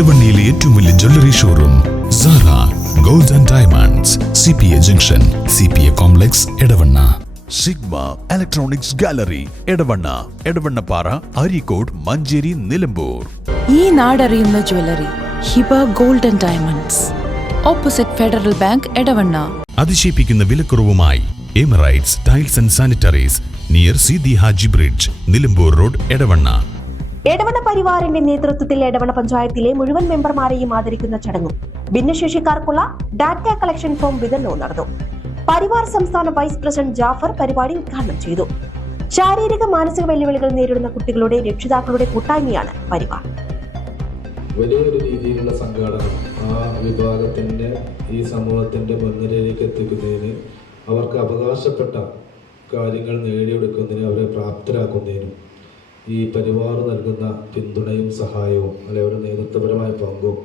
ഇടവണ്ണയിലെ ഏറ്റവും വലിയ jewellery showroom Sara gold and diamonds C P A junction C P A complex Edavanna Sigma electronics gallery Edavanna Edavannappara Areekode Manjeri Nilambur. ഈ നാടറിയുന്ന jewellery Hiba gold and diamonds opposite Federal Bank Edavanna. അതിശയിപ്പിക്കുന്ന വിലക്കുറവുമായി Emirates tiles and sanitaries near C the Haji bridge Nilambur road Edavanna. Edavanna പരിവാറിന്റെ നേതൃത്വത്തിൽ എടവണ പഞ്ചായത്തിലെ മുഴുവൻ മെമ്പർമാരെയും ആദരിക്കുന്ന ചടങ്ങും ഭിന്നശേഷിക്കാർക്കുള്ള data collection form വിതരണവും നടന്നു. പരിവാർ സംസ്ഥാന വൈസ് പ്രസിഡന്റ് ജാഫർ പരിപാടി ഉദ്ഘാടനം ചെയ്തു. ശാരീരിക മാനസിക വെല്ലുവിളികൾ നേരിടുന്ന കുട്ടികളുടെ രക്ഷിതാക്കളുടെ കൂട്ടായ്മയാണ് പരിവാർ. വലിയൊരു രീതിയിലുള്ള സംഘാടനം ആ വിഭാഗത്തിന്റെ ഈ സമൂഹത്തിന്റെ മുൻനിരയിലേക്ക് എത്തിക്കുന്നതിന് അവർക്ക് അവകാശപ്പെട്ട കാര്യങ്ങൾ നേടിയെടുക്കുന്നതിന് അവരെ പ്രാപ്തരാക്കുന്നതിനും ഈ പരിവാർ നൽകുന്ന പിന്തുണയും സഹായവും അല്ലെ ഒരു നേതൃത്വപരമായ പങ്കും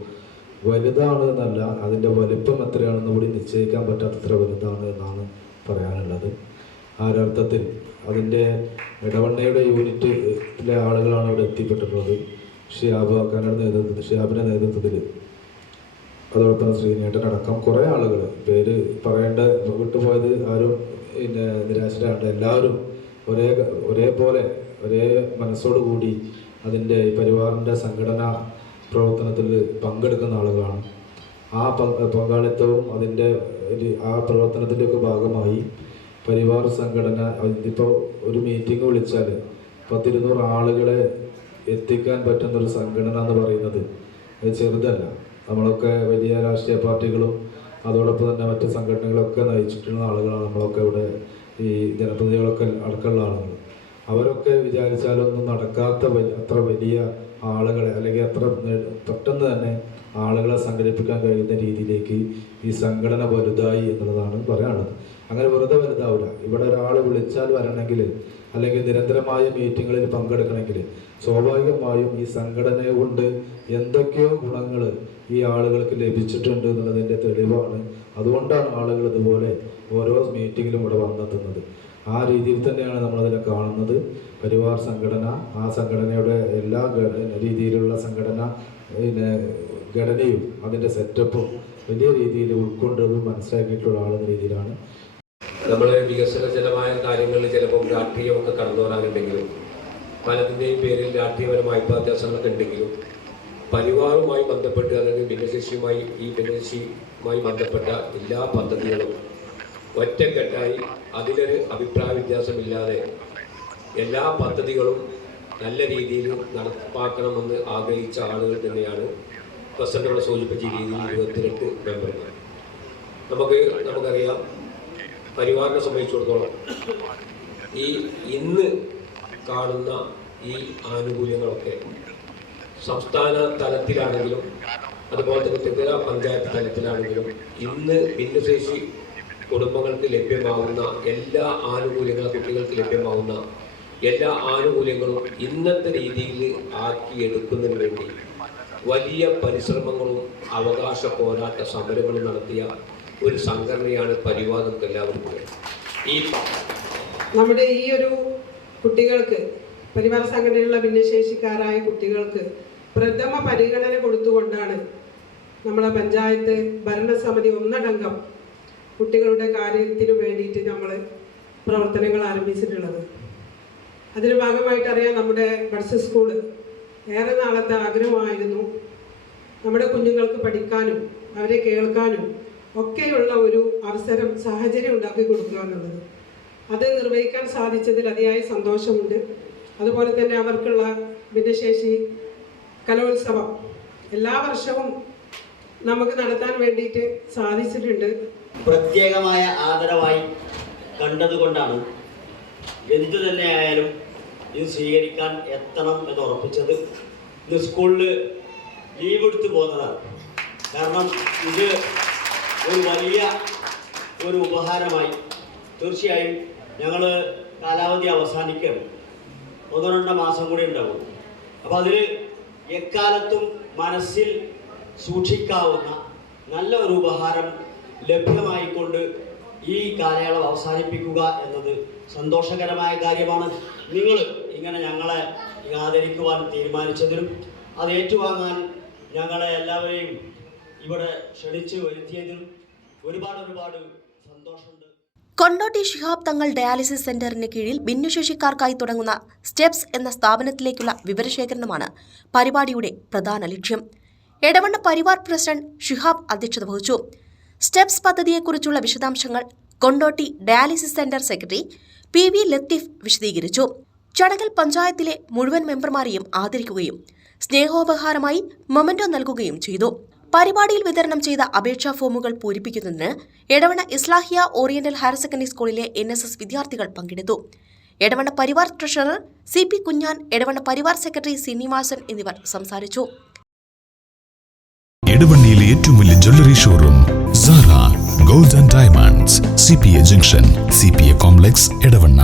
വലുതാണ് എന്നല്ല അതിന്റെ വലിപ്പം എത്രയാണെന്ന് കൂടി നിശ്ചയിക്കാൻ പറ്റാത്തത്ര വലുതാണ് എന്നാണ് പറയാനുള്ളത്. ആ ഒരർത്ഥത്തിൽ അതിന്റെ ഇടവണ്ണയുടെ യൂണിറ്റിലെ ആളുകളാണ് ഇവിടെ എത്തിപ്പെട്ടിട്ടുള്ളത്. ഷിയാബ് അക്കാനയുടെ നേതൃത്വത്തിൽ ഷിയാബിന്റെ നേതൃത്വത്തിൽ. അതോടൊപ്പം അടക്കം കുറേ ആളുകൾ. പേര് പറയേണ്ട വിട്ടുപോയത് ആരും പിന്നെ നിരാശരാണ്ട് എല്ലാവരും ഒരേ ഒരേപോലെ ഒരേ മനസ്സോടുകൂടി അതിന്റെ പരിവാറിന്റെ സംഘടനാ പ്രവർത്തനത്തിൽ പങ്കെടുക്കുന്ന ആളുകളാണ്. ആ പങ്കാളിത്തവും അതിന്റെ ആ പ്രവർത്തനത്തിന്റെയൊക്കെ ഭാഗമായി പരിവാർ സംഘടന ഇതിപ്പോൾ ഒരു മീറ്റിംഗ് വിളിച്ചാൽ പത്തിരുന്നൂറ് ആളുകളെ എത്തിക്കാൻ പറ്റുന്ന ഒരു സംഘടന എന്ന് പറയുന്നത് അത് ചെറുതല്ല. നമ്മളൊക്കെ വലിയ രാഷ്ട്രീയ പാർട്ടികളും അതോടൊപ്പം തന്നെ മറ്റ് സംഘടനകളൊക്കെ നയിച്ചിട്ടുള്ള ആളുകളാണ് നമ്മളൊക്കെ ഇവിടെ ഈ ജനപ്രതിനിധികളൊക്കെ അടക്കമുള്ള ആളുകൾ. അവരൊക്കെ വിചാരിച്ചാലൊന്നും നടക്കാത്ത അത്ര വലിയ ആളുകളെ അല്ലെങ്കിൽ അത്ര പെട്ടെന്ന് തന്നെ ആളുകളെ സംഘടിപ്പിക്കാൻ കഴിയുന്ന രീതിയിലേക്ക് ഈ സംഘടന വലുതായി എന്നുള്ളതാണ് പറയാനുള്ളത്. അങ്ങനെ വെറുതെ വലുതാവില്ല ഇവിടെ ഒരാൾ വിളിച്ചാൽ വരണമെങ്കിൽ അല്ലെങ്കിൽ നിരന്തരമായ മീറ്റിങ്ങുകളിൽ പങ്കെടുക്കണമെങ്കിൽ സ്വാഭാവികമായും ഈ സംഘടന കൊണ്ട് എന്തൊക്കെയോ ഗുണങ്ങൾ ഈ ആളുകൾക്ക് ലഭിച്ചിട്ടുണ്ട് എന്നുള്ളതിന്റെ തെളിവാണ്. അതുകൊണ്ടാണ് ആളുകൾ ഇതുപോലെ ഓരോ മീറ്റിങ്ങിലും ഇവിടെ വന്നെത്തുന്നത്. ആ രീതിയിൽ തന്നെയാണ് നമ്മളതിനെ കാണുന്നത്. പരിവാർ സംഘടന ആ സംഘടനയുടെ എല്ലാ രീതിയിലുള്ള സംഘടന പിന്നെ ഘടനയും അതിന്റെ സെറ്റപ്പും വലിയ രീതിയിൽ ഉൾക്കൊണ്ടതും മനസ്സിലാക്കിയിട്ടുള്ള ആളെന്ന രീതിയിലാണ്. നമ്മൾ വികസനജനമായ കാര്യങ്ങളിൽ ചിലപ്പോൾ രാഷ്ട്രീയമൊക്കെ കടന്നു വരാനുണ്ടെങ്കിലും പലതിന്റെയും പേരിൽ രാഷ്ട്രീയപരമായ വ്യത്യാസങ്ങളൊക്കെ ഉണ്ടെങ്കിലും പരിവാറുമായി ബന്ധപ്പെട്ട് അല്ലെങ്കിൽ ഭിന്നശേഷിയുമായി ഈ ഭിന്നശേഷിയുമായി ബന്ധപ്പെട്ട എല്ലാ പദ്ധതികളും ഒറ്റക്കെട്ടായി അതിലൊരു അഭിപ്രായ വ്യത്യാസമില്ലാതെ എല്ലാ പദ്ധതികളും നല്ല രീതിയിൽ നടപ്പാക്കണമെന്ന് ആഗ്രഹിച്ച ആളുകൾ തന്നെയാണ് പ്രസിഡന്റ് സൂചിപ്പിച്ച രീതിയിൽ ഇരുപത്തിരണ്ട് മെമ്പർമാർ. നമുക്ക് നമുക്കറിയാം പരിവാറിനെ സംബന്ധിച്ചിടത്തോളം ഈ ഇന്ന് കാണുന്ന ഈ ആനുകൂല്യങ്ങളൊക്കെ സംസ്ഥാന തലത്തിലാണെങ്കിലും അതുപോലെ തന്നെ ത്രിപുര പഞ്ചായത്ത് തലത്തിലാണെങ്കിലും ഇന്ന് ഭിന്നശേഷി കുടുംബങ്ങൾക്ക് ലഭ്യമാകുന്ന എല്ലാ ആനുകൂല്യങ്ങളും കുട്ടികൾക്ക് ലഭ്യമാകുന്ന എല്ലാ ആനുകൂല്യങ്ങളും ഇന്നത്തെ രീതിയിൽ ആക്കിയെടുക്കുന്നതിന് വേണ്ടി വലിയ പരിശ്രമങ്ങളും അവകാശ പോരാട്ട സമരങ്ങളും നടത്തിയ ഒരു സംഘടനയാണ് പരിവാദം നമുക്ക് എല്ലാവർക്കും. ഈ നമ്മുടെ ഈ ഒരു കുട്ടികൾക്ക് പരിവാര സംഘടനയിലുള്ള ഭിന്നശേഷിക്കാരായ കുട്ടികൾക്ക് പ്രഥമ പരിഗണന കൊടുത്തുകൊണ്ടാണ് നമ്മളെ പഞ്ചായത്ത് ഭരണസമിതി ഒന്നടങ്കം കുട്ടികളുടെ കാര്യത്തിന് വേണ്ടിയിട്ട് നമ്മൾ പ്രവർത്തനങ്ങൾ ആരംഭിച്ചിട്ടുള്ളത് അതിന് ഭാഗമായിട്ട് അറിയാം നമ്മുടെ ബഡ്സ് സ്കൂൾ ഏറെ നാളത്തെ ആഗ്രഹമായിരുന്നു നമ്മുടെ കുഞ്ഞുങ്ങൾക്ക് പഠിക്കാനും അവരെ കേൾക്കാനും ഒക്കെയുള്ള ഒരു അവസരം സാഹചര്യം ഉണ്ടാക്കി കൊടുക്കുക എന്നുള്ളത് അത് നിർവഹിക്കാൻ സാധിച്ചതിൽ അതിയായ സന്തോഷമുണ്ട്. അതുപോലെ തന്നെ അവർക്കുള്ള ഭിന്നശേഷി കലോത്സവം എല്ലാ വർഷവും നമുക്ക് നടത്താൻ വേണ്ടിയിട്ട് സാധിച്ചിട്ടുണ്ട്. പ്രത്യേകമായ ആദരവായി കണ്ടതുകൊണ്ടാണ് എന്തു തന്നെയായാലും ഇത് സ്വീകരിക്കാൻ എത്തണം എന്ന് ഉറപ്പിച്ചത്. ഇത് സ്കൂളിൽ ലീവ് എടുത്തു പോകുന്നതാണ്. കാരണം ഇത് ഒരു വലിയ ഒരു ഉപഹാരമായി. തീർച്ചയായും ഞങ്ങൾ കാലാവധി അവസാനിക്കുകയാണ് ഒന്നോ രണ്ടോ മാസം കൂടി ഉണ്ടാവും അപ്പോൾ അതിൽ എക്കാലത്തും മനസ്സിൽ സൂക്ഷിക്കാവുന്ന നല്ല ഒരു ഉപഹാരം ലഭ്യമായിക്കൊണ്ട് ഈ കാലയളവ് അവസാനിപ്പിക്കുക എന്നത് സന്തോഷകരമായ കാര്യമാണ്. നിങ്ങൾ ഇങ്ങനെ ഞങ്ങളെ ആദരിക്കുവാൻ തീരുമാനിച്ചതിനും അത് ഏറ്റുവാങ്ങാൻ ഞങ്ങളെ എല്ലാവരെയും ഇവിടെ ക്ഷണിച്ച് വരുത്തിയതിൽ ഒരുപാട് ഒരുപാട് സന്തോഷമുണ്ട്. കൊണ്ടോട്ടി ഷിഹാബ് തങ്ങൾ ഡയാലിസിസ് സെന്ററിന് കീഴിൽ ഭിന്നശേഷിക്കാർക്കായി തുടങ്ങുന്ന സ്റ്റെപ്സ് എന്ന സ്ഥാപനത്തിലേക്കുള്ള വിവരശേഖരണമാണ് പരിപാടിയുടെ പ്രധാന ലക്ഷ്യം. എടവണ്ണ പരിവാർ പ്രസിഡന്റ് ഷിഹാബ് അധ്യക്ഷത വഹിച്ചു. സ്റ്റെപ്സ് പദ്ധതിയെക്കുറിച്ചുള്ള വിശദാംശങ്ങൾ Kondotty dialysis centre secretary P V Latheef വിശദീകരിച്ചു. ചടങ്ങിൽ പഞ്ചായത്തിലെ മുഴുവൻ മെമ്പർമാരെയും ആദരിക്കുകയും സ്നേഹോപഹാരമായി മൊമെന്റോ നൽകുകയും ചെയ്തു. പരിപാടിയിൽ വിതരണം ചെയ്ത അപേക്ഷാ ഫോമുകൾ പൂരിപ്പിക്കുന്നതിന് Edavanna Islahiya oriental higher secondary സ്കൂളിലെ എൻ വിദ്യാർത്ഥികൾ പങ്കെടുത്തു. Edavanna Parivar treasurer C P Kunhan Edavanna Parivar secretary Srinivasan എന്നിവർ സംസാരിച്ചു. ഇടവണ്ണിയിലെ ഏറ്റവും വലിയ jewellery showroom Sara gold and diamonds C P A junction C P A complex Edavanna.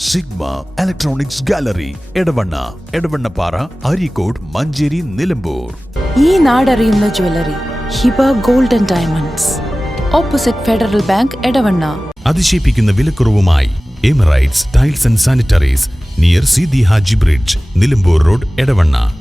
Sigma electronics gallery Edavanna. Edavannappara Areekode Manjeri Nilambur. ഈ നാടറിയുന്ന jewellery Hiba gold and diamonds. Opposite Federal Bank Edavanna. അതിശയിപ്പിക്കുന്ന വിലക്കുറവുമായി Emirates tiles and sanitaries near Seethi Haji bridge Nilambur road Edavanna.